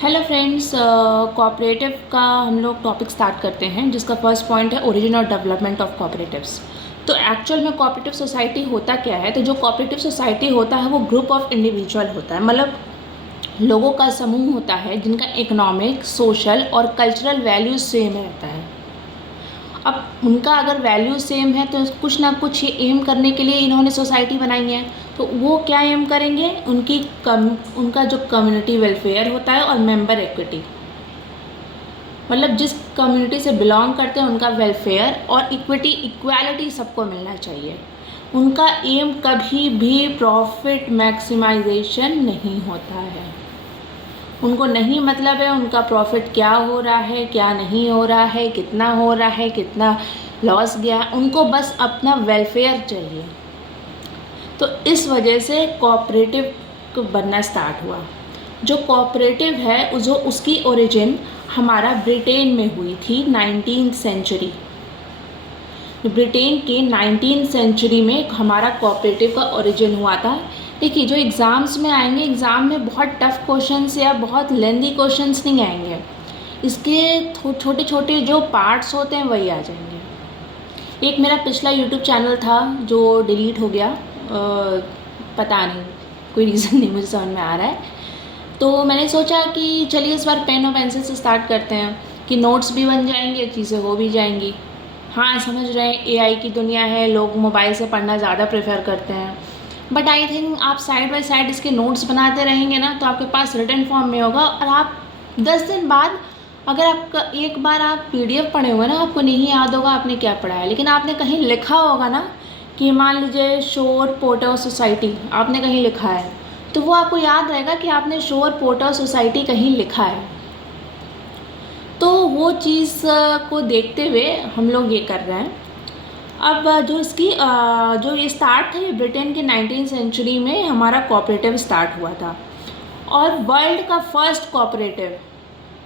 Hello friends, cooperative का हम लोग टॉपिक स्टार्ट करते हैं जिसका फर्स्ट पॉइंट है ओरिजिन और डेवलपमेंट ऑफ कोऑपरेटिव्स। तो एक्चुअल में कोऑपरेटिव सोसाइटी होता क्या है? तो जो कोऑपरेटिव सोसाइटी होता है वो ग्रुप ऑफ इंडिविजुअल होता है, मतलब लोगों का समूह होता है जिनका इकोनॉमिक, सोशल और कल्चरल वैल्यूज सेम रहता है। अब उनका अगर वैल्यू सेम है तो कुछ ना कुछ ये एम करने के लिए इन्होंने सोसाइटी बनाई है। तो वो क्या एम करेंगे? उनका जो कम्युनिटी वेलफेयर होता है और मेंबर इक्विटी, मतलब जिस कम्युनिटी से बिलोंग करते हैं उनका वेलफेयर और इक्वालिटी सबको मिलना चाहिए। उनका एम कभी भी प्रॉफिट मैक्सिमाइजेशन नहीं होता है। उनको नहीं मतलब है उनका प्रॉफिट क्या हो रहा है, क्या नहीं हो रहा है, कितना हो रहा है, कितना लॉस गया, उनको बस अपना वेलफेयर चाहिए। तो इस वजह से कोऑपरेटिव बनना स्टार्ट हुआ। जो कोऑपरेटिव है जो उसकी ओरिजिन हमारा ब्रिटेन में हुई थी 19th सेंचुरी। ब्रिटेन के 19th सेंचुरी में हमारा कोऑपरेटिव का ओरिजिन हुआ था। देखिए, जो एग्ज़ाम्स में आएंगे, एग्ज़ाम में बहुत टफ क्वेश्चंस या बहुत लेंदी क्वेश्चंस नहीं आएंगे, इसके छोटे छोटे जो पार्ट्स होते हैं वही आ जाएंगे। एक मेरा पिछला यूट्यूब चैनल था जो डिलीट हो गया, पता नहीं, कोई रीज़न नहीं मुझे समझ में आ रहा है। तो मैंने सोचा कि चलिए इस बार पेन और पेंसिल से स्टार्ट करते हैं कि नोट्स भी बन जाएंगे, चीज़ें हो भी जाएंगी। हाँ, समझ रहे हैं एआई की दुनिया है, लोग मोबाइल से पढ़ना ज़्यादा प्रेफर करते हैं, बट आई थिंक आप साइड बाय साइड इसके नोट्स बनाते रहेंगे ना तो आपके पास रिटन फॉर्म में होगा। और आप 10 दिन बाद अगर आपका एक बार आप पीडीएफ पढ़े हुए ना, आपको नहीं याद होगा आपने क्या पढ़ा है, लेकिन आपने कहीं लिखा होगा ना कि मान लीजिए शोर पोर्टर सोसाइटी आपने कहीं लिखा है, तो वो आपको याद रहेगा कि आपने शोर पोर्टर सोसाइटी कहीं लिखा है। तो वो चीज़ को देखते हुए हम लोग ये कर रहे हैं। अब जो ये स्टार्ट था, ये ब्रिटेन के 19th सेंचुरी में हमारा कोऑपरेटिव स्टार्ट हुआ था। और वर्ल्ड का फर्स्ट कोऑपरेटिव,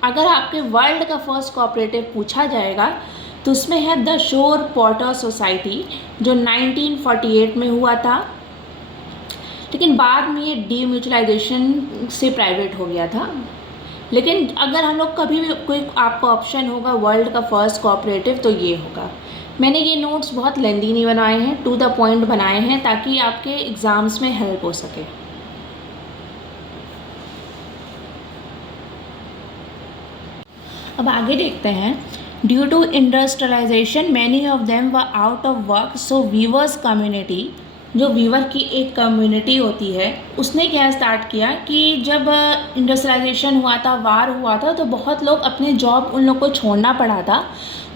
अगर आपके वर्ल्ड का फर्स्ट कोऑपरेटिव पूछा जाएगा तो उसमें है द शोर पोर्टर सोसाइटी, जो 1948 में हुआ था, लेकिन बाद में ये डीम्यूचुअलाइजेशन से प्राइवेट हो गया था। लेकिन अगर हम लोग कभी भी कोई आपको ऑप्शन होगा वर्ल्ड का फर्स्ट कोऑपरेटिव तो ये होगा। मैंने ये नोट्स बहुत लेंदी नहीं बनाए हैं, टू द पॉइंट बनाए हैं ताकि आपके एग्ज़ाम्स में हेल्प हो सके। अब आगे देखते हैं। Due to industrialisation many of them were out of work, so weavers community, जो वीवर की एक कम्युनिटी होती है, उसने क्या स्टार्ट किया कि जब इंडस्ट्रियलाइजेशन हुआ था, वार हुआ था, तो बहुत लोग अपने जॉब उन लोग को छोड़ना पड़ा था,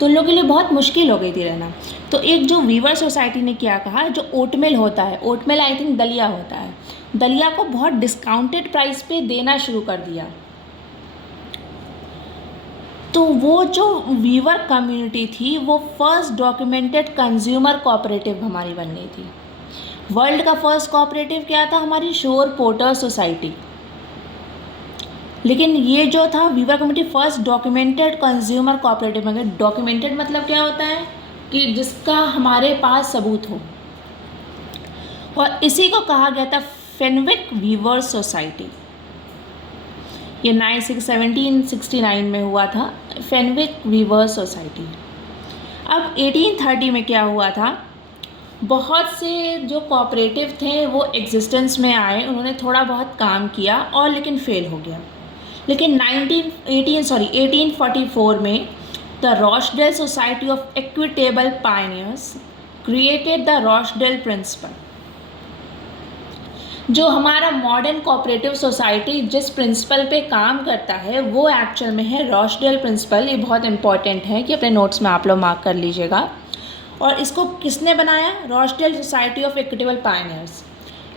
तो उन लोगों के लिए बहुत मुश्किल हो गई थी रहना। तो एक जो वीवर सोसाइटी ने क्या कहा, जो ओटमिल होता है, ओटमिल आई थिंक दलिया होता है, दलिया को बहुत डिस्काउंटेड प्राइस पे देना शुरू कर दिया। तो वो जो वीवर कम्युनिटी थी वो फर्स्ट डॉक्यूमेंटेड कंज्यूमर कोऑपरेटिव हमारी बन गई थी। वर्ल्ड का फर्स्ट कोऑपरेटिव क्या था? हमारी शोर पोर्टर सोसाइटी। लेकिन ये जो था weaver community first documented consumer cooperative बन गया। डॉक्यूमेंटेड मतलब क्या होता है कि जिसका हमारे पास सबूत हो, और इसी को कहा गया था फेनविक वीवर सोसाइटी। ये 1769 में हुआ था, फेनविक वीवर सोसाइटी। अब 1830 में क्या हुआ था, बहुत से जो कोऑपरेटिव थे वो एग्जिस्टेंस में आए, उन्होंने थोड़ा बहुत काम किया और लेकिन फेल हो गया। लेकिन 1844 में the Rochdale society of equitable pioneers created the Rochdale principle. जो हमारा मॉडर्न कोऑपरेटिव सोसाइटी जिस प्रिंसिपल पे काम करता है वो एक्चुअल में है रॉचडेल प्रिंसिपल। ये बहुत इंपॉर्टेंट है कि अपने नोट्स में आप लोग मार्क कर लीजिएगा। और इसको किसने बनाया? Rochdale society of equitable pioneers.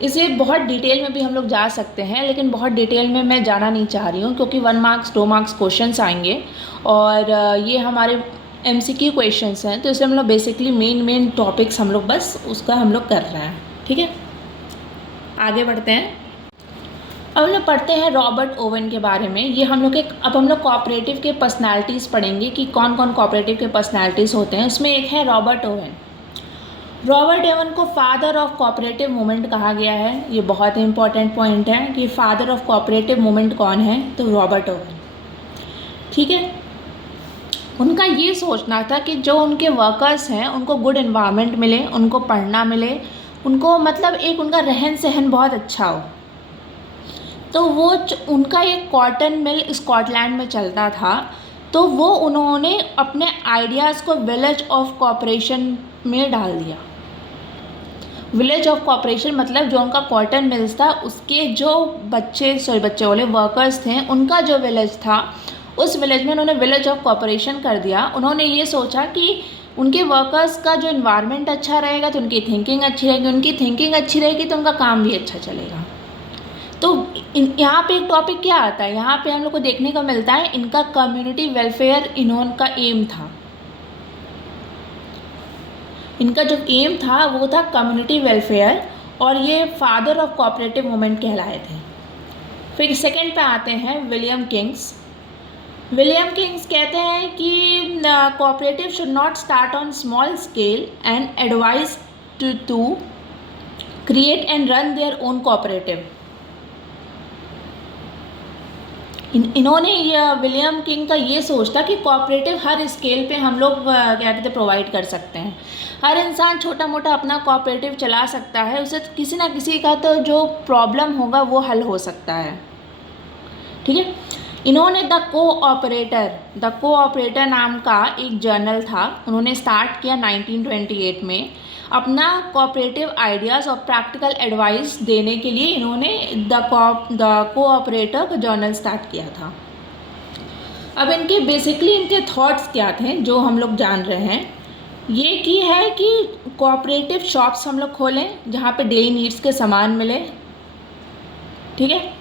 इसे बहुत डिटेल में भी हम लोग जा सकते हैं, लेकिन बहुत डिटेल में मैं जाना नहीं चाह रही हूँ क्योंकि 1 मार्क्स 2 मार्क्स क्वेश्चंस आएंगे और ये हमारे MCQ क्वेश्चंस हैं, तो इसलिए हम लोग बेसिकली मेन टॉपिक्स हम लोग बस उसका हम लोग कर रहे हैं। ठीक है, आगे बढ़ते हैं। अब हम लोग पढ़ते हैं रॉबर्ट ओवन के बारे में। ये हम लोग अब हम लोग कोऑपरेटिव के पर्सनालिटीज़ पढ़ेंगे कि कौन कौन कोऑपरेटिव के पर्सनालिटीज़ होते हैं। उसमें एक है रॉबर्ट ओवन। रॉबर्ट ओवन को फादर ऑफ कोऑपरेटिव मूवमेंट कहा गया है। ये बहुत ही इंपॉर्टेंट पॉइंट है कि फादर ऑफ कोऑपरेटिव मूवमेंट कौन है, तो रॉबर्ट ओवन। ठीक है, उनका ये सोचना था कि जो उनके वर्कर्स हैं उनको गुड इन्वायरमेंट मिले, उनको पढ़ना मिले, उनको मतलब एक उनका रहन सहन बहुत अच्छा हो। तो वो उनका एक कॉटन मिल स्कॉटलैंड में चलता था, तो वो उन्होंने अपने आइडियाज़ को विलेज ऑफ कोऑपरेशन में डाल दिया। विलेज ऑफ कोऑपरेशन मतलब जो उनका कॉटन मिल्स था उसके जो बच्चे बोले वर्कर्स थे, उनका जो विलेज था उस विलेज में उन्होंने विलेज ऑफ कोऑपरेशन कर दिया। उन्होंने ये सोचा कि उनके वर्कर्स का जो इन्वायरमेंट अच्छा रहेगा तो उनकी थिंकिंग अच्छी रहेगी, उनकी थिंकिंग अच्छी रहेगी तो उनका काम भी अच्छा चलेगा। तो यहाँ पे एक टॉपिक क्या आता है, यहाँ पे हम लोग को देखने को मिलता है इनका कम्युनिटी वेलफेयर इनका एम था। इनका जो एम था वो था कम्युनिटी वेलफेयर, और ये फादर ऑफ कोऑपरेटिव मूवमेंट कहलाए थे। फिर सेकंड पे आते हैं विलियम किंग्स। विलियम किंग्स कहते हैं कि cooperative should not start on small scale and advise to create and run their own cooperative. इन्होंने विलियम किंग का ये सोच था कि कोऑपरेटिव हर स्केल पे हम लोग क्या कहते हैं प्रोवाइड कर सकते हैं। हर इंसान छोटा मोटा अपना कोऑपरेटिव चला सकता है, उसे किसी ना किसी का तो जो प्रॉब्लम होगा वो हल हो सकता है। ठीक है, इन्होंने द कोऑपरेटर नाम का एक जर्नल था, उन्होंने स्टार्ट किया 1928 में। अपना कोऑपरेटिव आइडियाज़ और प्रैक्टिकल एडवाइस देने के लिए इन्होंने द कोऑपरेटर का जर्नल स्टार्ट किया था। अब इनके बेसिकली इनके थॉट्स क्या थे जो हम लोग जान रहे हैं, ये की है कि कोऑपरेटिव शॉप्स हम लोग खोलें जहाँ पे डेली नीड्स के सामान मिले। ठीक है,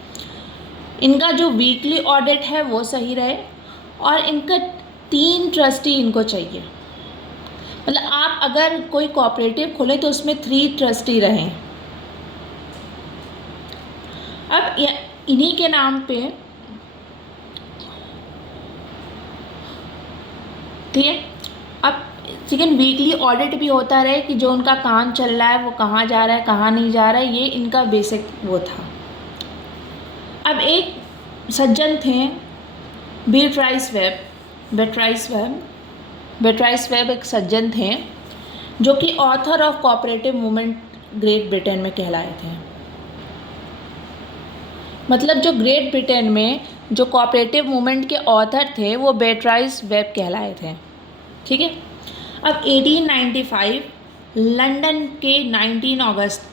इनका जो वीकली ऑडिट है वो सही रहे, और इनका 3 ट्रस्टी इनको चाहिए। मतलब आप अगर कोई कोऑपरेटिव खोले तो उसमें 3 ट्रस्टी रहें। अब इन्हीं के नाम पे, ठीक है, अब लेकिन वीकली ऑडिट भी होता रहे कि जो उनका काम चल रहा है वो कहाँ जा रहा है कहाँ नहीं जा रहा है, ये इनका बेसिक वो था। अब एक सज्जन थे बेट्राइस वेब एक सज्जन थे जो कि author of cooperative movement great Britain में कहलाए थे। मतलब जो ग्रेट ब्रिटेन में जो कोऑपरेटिव मूवमेंट के ऑथर थे वो बेट्राइस वेब कहलाए थे। ठीक है, अब 1895 लंदन के 19 अगस्त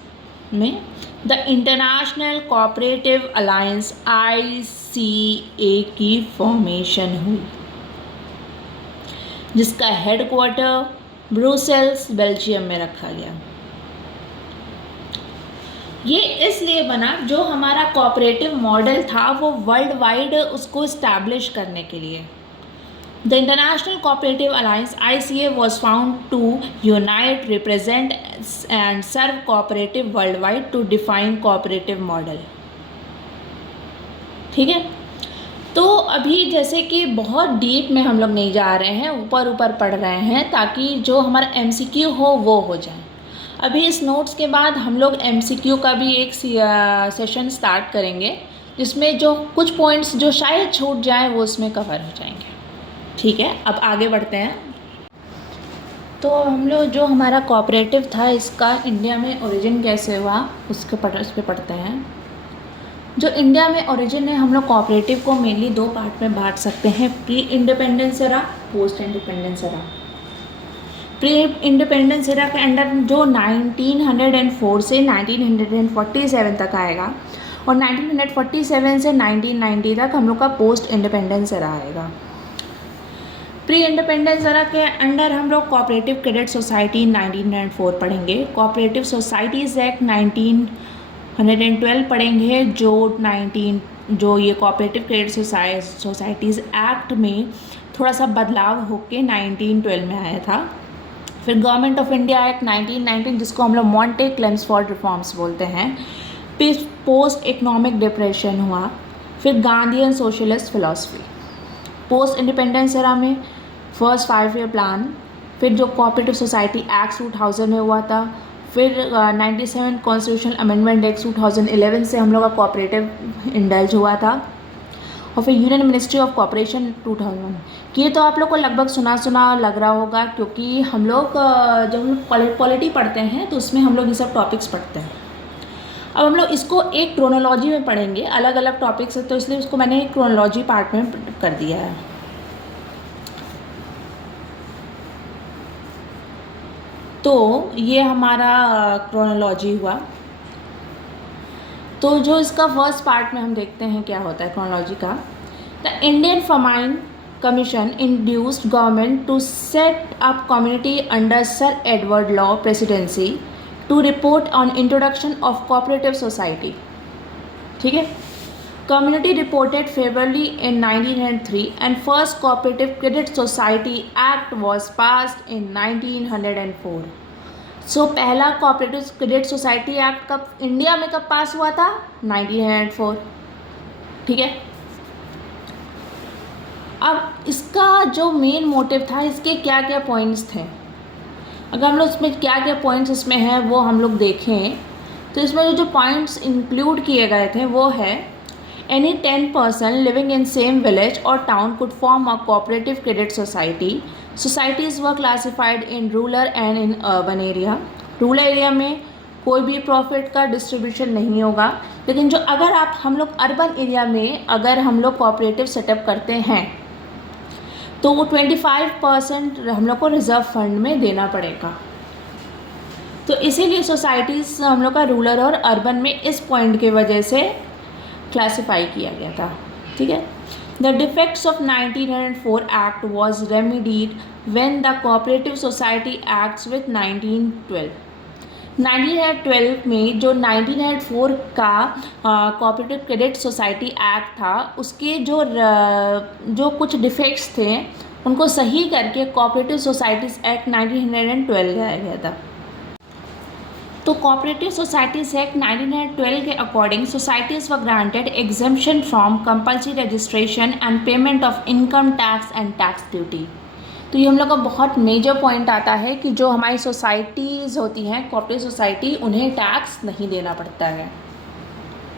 में the international cooperative alliance ICA की फॉर्मेशन हुई, जिसका हेडक्वार्टर ब्रुसेल्स बेल्जियम में रखा गया। ये इसलिए बना जो हमारा कोऑपरेटिव मॉडल था वो वर्ल्ड वाइड उसको इस्टेब्लिश करने के लिए। The international cooperative alliance ICA was found to unite, represent and serve cooperative worldwide to define cooperative model। ठीक है, तो अभी जैसे कि बहुत डीप में हम लोग नहीं जा रहे हैं, ऊपर ऊपर पढ़ रहे हैं ताकि जो हमारा MCQ हो वो हो जाए। अभी इस नोट्स के बाद हम लोग MCQ का भी एक सेशन स्टार्ट करेंगे जिसमें जो कुछ पॉइंट्स जो शायद छूट जाएं वो उसमें कवर हो जाएंगे। ठीक है, अब आगे बढ़ते हैं। तो हम लोग जो हमारा कोऑपरेटिव था इसका इंडिया में ओरिजिन कैसे हुआ उस पर पढ़ते हैं। जो इंडिया में ओरिजिन है, हम लोग कोऑपरेटिव को मेनली 2 पार्ट में बांट सकते हैं, pre independence era, post independence era. Pre independence era के अंडर जो 1904 से 1947 तक आएगा, और 1947 से 1990 तक हम लोग का पोस्ट इंडिपेंडेंस एरा आएगा। प्री इंडिपेंडेंस एरा के अंडर हम लोग कोऑपरेटिव क्रेडिट सोसाइटी 1904 पढ़ेंगे, कोऑपरेटिव सोसाइटीज़ एक्ट 1912 पढ़ेंगे, जो ये कोऑपरेटिव क्रेडिट सोसाइटीज़ एक्ट में थोड़ा सा बदलाव होके 1912 में आया था। फिर गवर्नमेंट ऑफ इंडिया एक्ट 1919 जिसको हम लोग मॉन्टे क्लेम्सफोर्ड रिफॉर्म्स बोलते हैं। फिर पोस्ट इकोनॉमिक डिप्रेशन हुआ, फिर Gandhian socialist philosophy. Post independence era में फर्स्ट 5 ईयर प्लान, फिर जो कोऑपरेटिव सोसाइटी एक्ट 2000 में हुआ था, फिर 97 कॉन्स्टिट्यूशनल अमेंडमेंट एक्ट 2011 से हम लोग का कोऑपरेटिव इंडल्ज हुआ था, और फिर यूनियन मिनिस्ट्री ऑफ कॉपरेशन 2001। कि ये तो आप लोग को लगभग सुना लग रहा होगा, क्योंकि हम लोग जब हम लोग पॉलिटी पढ़ते हैं तो उसमें हम लोग ये सब टॉपिक्स पढ़ते हैं। अब हम लोग इसको एक क्रोनोलॉजी में पढ़ेंगे, अलग अलग टॉपिक्स है तो इसलिए उसको मैंने एक क्रोनोलॉजी पार्ट में कर दिया है। तो ये हमारा क्रोनोलॉजी हुआ। तो जो इसका फर्स्ट पार्ट में हम देखते हैं क्या होता है क्रोनोलॉजी का। The Indian famine commission induced government to set up community under sir Edward law presidency to report on introduction of cooperative society. ठीक है, community reported favourably in 1903 and first cooperative credit society act was passed in 1904। So पहला cooperative credit society act कब India में कब पास हुआ था? 1904। ठीक है, अब इसका जो मेन मोटिव था, इसके क्या क्या पॉइंट्स थे, अगर हम लोग इसमें क्या क्या पॉइंट्स इसमें हैं वो हम लोग देखें तो इसमें जो पॉइंट्स इंक्लूड किए गए थे वो है any 10 person living in same village और town could form a cooperative credit society. Societies were classified in rural and in urban area. Rural area में कोई भी प्रॉफिट का डिस्ट्रीब्यूशन नहीं होगा, लेकिन जो अगर हम लोग अर्बन एरिया में अगर हम लोग कोऑपरेटिव सेटअप करते हैं तो वो 25% हम लोग को रिज़र्व फंड में देना पड़ेगा। तो इसीलिए सोसाइटीज़ हम लोग का रूरल और अर्बन में इस पॉइंट की वजह से क्लासिफाई किया गया था। ठीक है, the defects of 1904 act was remedied when the cooperative society acts with 1912। 1912 में जो 1904 का कोऑपरेटिव क्रेडिट सोसाइटी एक्ट था, उसके जो कुछ डिफेक्ट्स थे उनको सही करके कोऑपरेटिव सोसाइटीज़ एक्ट 1912 लाया गया था। तो कोऑपरेटिव सोसाइटीज़ एक्ट 1912 के according societies were granted exemption from compulsory registration and payment of income tax and tax duty. तो ये हम लोग का बहुत मेजर पॉइंट आता है कि जो हमारी सोसाइटीज़ होती हैं कोऑपरेटिव सोसाइटी, उन्हें टैक्स नहीं देना पड़ता है।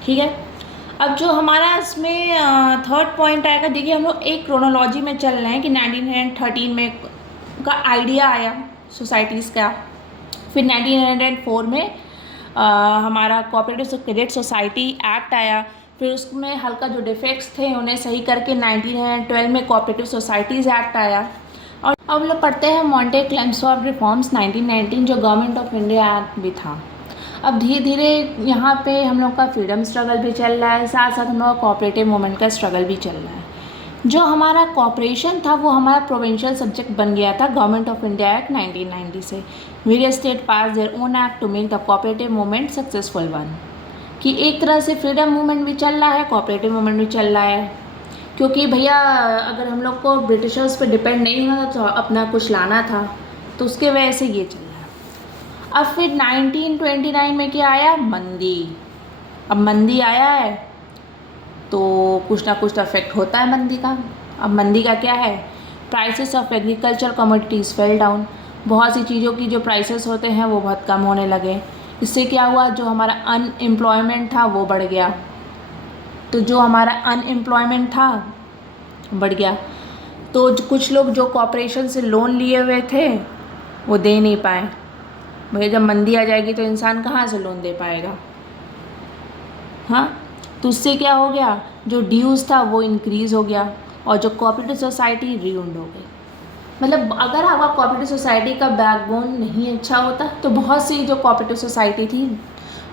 ठीक है, अब जो हमारा इसमें थर्ड पॉइंट आएगा, देखिए हम लोग एक क्रोनोलॉजी में चल रहे हैं कि 1913 में का आइडिया आया सोसाइटीज़ का, फिर 1904 में हमारा कोऑपरेटिव क्रेडिट सोसाइटी एक्ट आया, फिर उसमें हल्का जो डिफेक्ट्स थे उन्हें सही करके 1912 में कोऑपरेटिव सोसाइटीज़ एक्ट आया। और अब लोग पढ़ते हैं मॉन्टे क्लेमेंसफ़ोर्ड रिफॉर्म्स 1919 जो गवर्नमेंट ऑफ इंडिया एक्ट भी था। अब धीरे धीरे यहाँ पे हम लोग का फ्रीडम स्ट्रगल भी चल रहा है, साथ साथ हम लोग का कोऑपरेटिव मूवमेंट का स्ट्रगल भी चल रहा है। जो हमारा कॉपरेशन था वो हमारा प्रोविंशियल सब्जेक्ट बन गया था गवर्नमेंट ऑफ इंडिया एक्ट 1990 से। Various state pass their own act to make the cooperative movement successful one. कि एक तरह से फ्रीडम मूवमेंट भी चल रहा है, कोऑपरेटिव मूवमेंट भी चल रहा है, क्योंकि भैया अगर हम लोग को ब्रिटिशर्स पे डिपेंड नहीं होना था तो अपना कुछ लाना था, तो उसके वजह से ये चल रहा है। अब फिर 1929 में क्या आया? मंदी। अब मंदी आया है तो कुछ ना कुछ तो इफेक्ट होता है मंदी का। अब मंदी का क्या है? Prices of agriculture commodities fell down. बहुत सी चीज़ों की जो प्राइसेस होते हैं वो बहुत कम होने लगे। इससे क्या हुआ? जो हमारा अनएम्प्लॉयमेंट था वो बढ़ गया। तो जो हमारा अनएम्प्लॉयमेंट था बढ़ गया, तो कुछ लोग जो कॉर्पोरेशन से लोन लिए हुए थे वो दे नहीं पाए। भैया जब मंदी आ जाएगी तो इंसान कहाँ से लोन दे पाएगा? हाँ, तो उससे क्या हो गया? जो ड्यूज़ था वो इंक्रीज़ हो गया और जो कोऑपरेटिव सोसाइटी रियून्ड हो गई। मतलब अगर आपका कोऑपरेटिव सोसाइटी का बैकबोन नहीं अच्छा होता तो बहुत सी जो कोऑपरेटिव सोसाइटी थी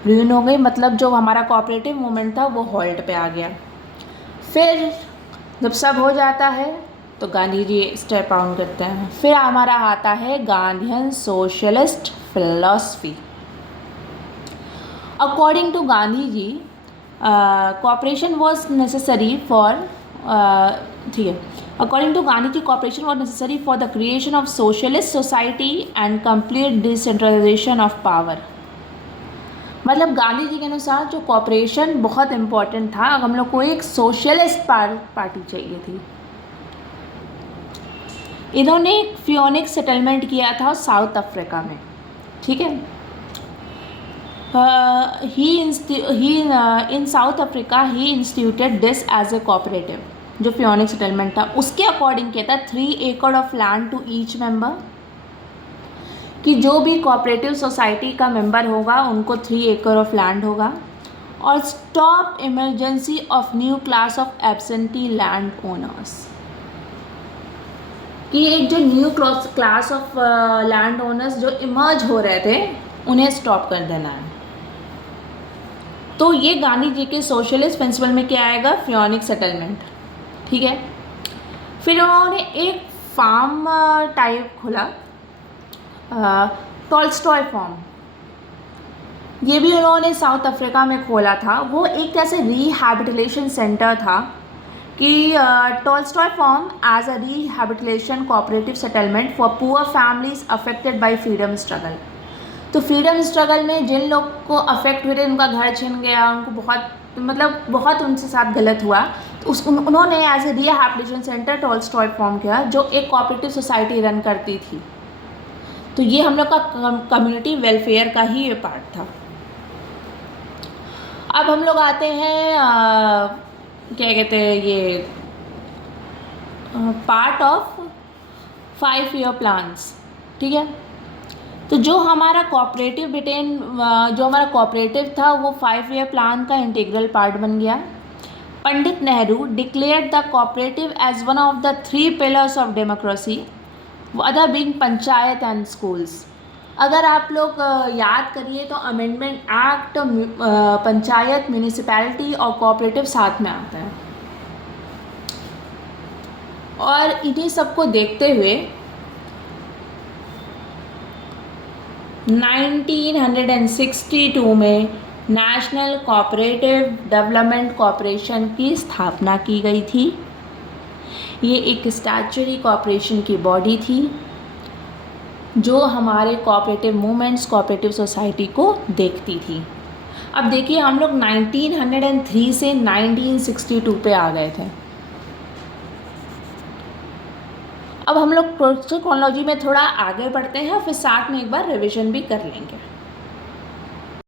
रियून हो गई। मतलब जो हमारा कोऑपरेटिव मूवमेंट था वो हॉल्ट पे आ गया। फिर जब सब हो जाता है तो गांधी जी स्टेप डाउन करते हैं। फिर हमारा आता है Gandhian socialist philosophy. According to Gandhi ji cooperation was necessary for ठीक है, according to Gandhi ji cooperation was necessary for the creation of socialist society and complete decentralization of power। मतलब गांधी जी के अनुसार जो कॉपरेशन बहुत इम्पोर्टेंट था। हम लोग को एक सोशलिस्ट पार्टी चाहिए थी। इन्होंने फियोनिक सेटलमेंट किया था साउथ अफ्रीका में, ठीक है। इन साउथ अफ्रीका ही instituted this as a cooperative. जो फियोनिक सेटलमेंट था उसके अकॉर्डिंग क्या था, 3 acre of land to each member, कि जो भी कोऑपरेटिव सोसाइटी का मेंबर होगा उनको 3 एकड़ ऑफ लैंड होगा। और stop emergency of new class of absentee land owners, कि एक जो new class of land owners जो इमर्ज हो रहे थे उन्हें स्टॉप कर देना है। तो ये गांधी जी के सोशलिस्ट प्रिंसिपल में क्या आएगा, फियोनिक सेटलमेंट, ठीक है। फिर उन्होंने एक फार्म टाइप खोला, टॉल्स्टॉय फार्म, ये भी उन्होंने साउथ अफ्रीका में खोला था। वो एक तरह से रिहैबिलिटेशन सेंटर था, कि Tolstoy farm as a rehabilitation cooperative settlement for poor families affected by freedom struggle. तो फ्रीडम स्ट्रगल में जिन लोग को अफेक्ट हुए थे, उनका घर छिन गया, उनको बहुत उनसे साथ गलत हुआ, तो उन्होंने as a rehabilitation centre Tolstoy farm किया, जो एक कोऑपरेटिव सोसाइटी रन करती थी। तो ये हम लोग का कम्युनिटी वेलफेयर का ही पार्ट था। अब हम लोग आते हैं क्या कहते हैं, ये पार्ट ऑफ 5 ईयर प्लान्स, ठीक है। तो जो हमारा कोऑपरेटिव था वो 5 ईयर प्लान का इंटीग्रल पार्ट बन गया। Pandit Nehru declared the cooperative as one of the 3 pillars of democracy, other being panchayat and schools. अगर आप लोग याद करिए तो अमेंडमेंट एक्ट, पंचायत, म्यूनिसिपैलिटी और कोऑपरेटिव साथ में आता है। और इन्हीं सबको देखते हुए 1962 में नेशनल कोऑपरेटिव डेवलपमेंट कॉरपोरेशन की स्थापना की गई थी। ये एक स्टैट्यूटरी कॉरपोरेशन की बॉडी थी जो हमारे कोऑपरेटिव मूवमेंट्स, कोऑपरेटिव सोसाइटी को देखती थी। अब देखिए हम लोग 1903 से 1962 पे आ गए थे। अब हम लोग क्रोनोलॉजी में थोड़ा आगे बढ़ते हैं, फिर साथ में एक बार रिवीजन भी कर लेंगे।